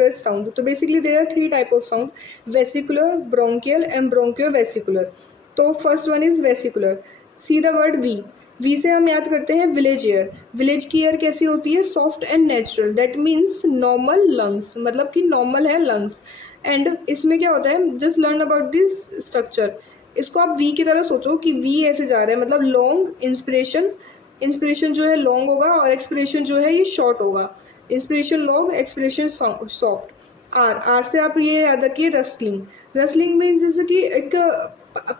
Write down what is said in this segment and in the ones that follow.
Breath sound. तो basically there are 3 type of sound, vesicular, bronchial and bronchovesicular. तो first one is vesicular. See the word we say हम याद करते हैं village air. Village की air कैसी होती है? Soft and natural, that means normal lungs, मतलब कि नॉर्मल है लंग्स। एंड इसमें क्या होता है, just learn about this structure. इसको आप वी की तरह सोचो कि वी ऐसे जा रहा है, मतलब लॉन्ग इंस्पिरेशन, इंस्पिरेशन जो है लॉन्ग होगा और एक्सपिरेशन जो है ये शॉर्ट होगा। Inspiration long, expiration soft. R से आप ये याद रखिए रस्लिंग। रस्लिंग मीन्स जैसे कि एक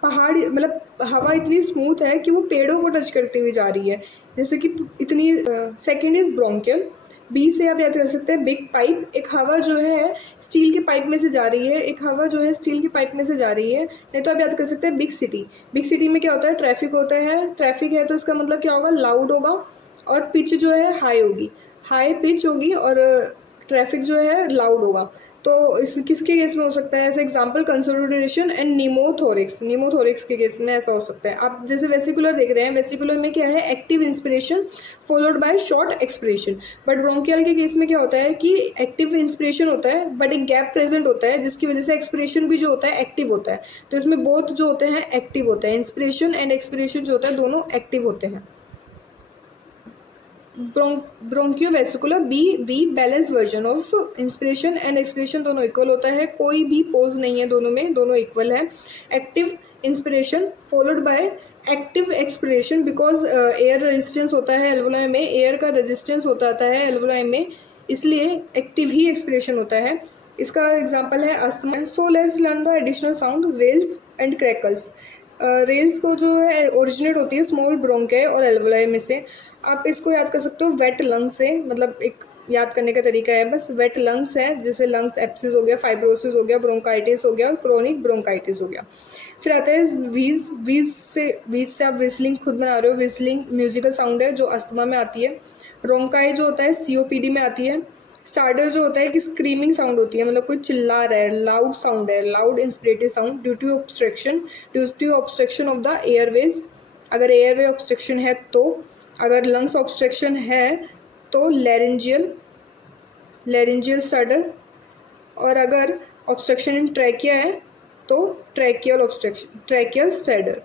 पहाड़, मतलब हवा इतनी स्मूथ है कि वो पेड़ों को टच करती हुई जा रही है, जैसे कि इतनी। Second is bronchial. बी से आप याद कर सकते हैं बिग पाइप। एक हवा जो है स्टील के पाइप में से जा रही है, एक हवा जो है स्टील के पाइप में से जा रही है। नहीं तो आप याद कर सकते हैं बिग सिटी। बिग सिटी में क्या होता है? ट्रैफिक होता है। ट्रैफिक है तो इसका मतलब क्या होगा? लाउड होगा और पिच जो है हाई होगी, हाई पिच होगी और ट्रैफिक जो है लाउड होगा। तो इस किसके केस में हो सकता है? ऐसे एग्जांपल कंसोलिडेशन एंड निमोथोरिक्स। निमोथोरिक्स के केस में ऐसा हो सकता है। आप जैसे वेसिकुलर देख रहे हैं, वेसिकुलर में क्या है? Active inspiration followed by short expiration. But bronchial के केस में क्या होता है कि एक्टिव इंस्पिरेशन होता है बट एक गैप प्रेजेंट होता है, जिसकी वजह से एक्सपिरेशन भी जो होता है एक्टिव होता है। तो इसमें बोथ जो होते हैं एक्टिव होते हैं, इंस्पिरेशन एंड एक्सपिरेशन जो होता है दोनों एक्टिव होते हैं। Bronchovesicular be balance version of inspiration and expiration, दोनों इक्वल होता है, कोई भी पोज नहीं है दोनों में, दोनों इक्वल है। Active inspiration followed by active expiration, because air resistance होता है एल्वोलाई में, एयर का रेजिस्टेंस होता है एल्वोलाई में, इसलिए एक्टिव ही एक्सपिरेशन होता है। इसका एग्जाम्पल है asthma. So let's learn the additional sound rails and crackles. Rails को जो है ओरिजिनेट होती है स्मॉल ब्रोंकाई और एल्वोलाई में से। आप इसको याद कर सकते हो वेट लंग्स से, मतलब एक याद करने का तरीका है बस। वेट लंग्स है, जैसे लंग्स एप्सिस हो गया, फाइब्रोसिस हो गया, ब्रोंकाइटिस हो गया और क्रोनिक ब्रोंकाइटिस हो गया। फिर आता है वीज। वीज से आप विस्लिंग खुद बना रहे हो। विस्लिंग म्यूजिकल साउंड है जो अस्थमा में आती है। रोंकाई जो होता है सीओपीडी में आती है। स्टार्टर जो होता है कि स्क्रीमिंग साउंड होती है, मतलब कोई चिल्ला रहा है, लाउड साउंड है, loud inspirative sound due to obstruction of the airways. अगर एयरवे ऑब्स्ट्रक्शन है तो, अगर लंग्स ऑब्स्ट्रक्शन है तो लैरिंजियल स्टार्टर, और अगर ऑब्स्ट्रक्शन इन ट्रैकिया है तो ट्रैकियल स्टार्टर।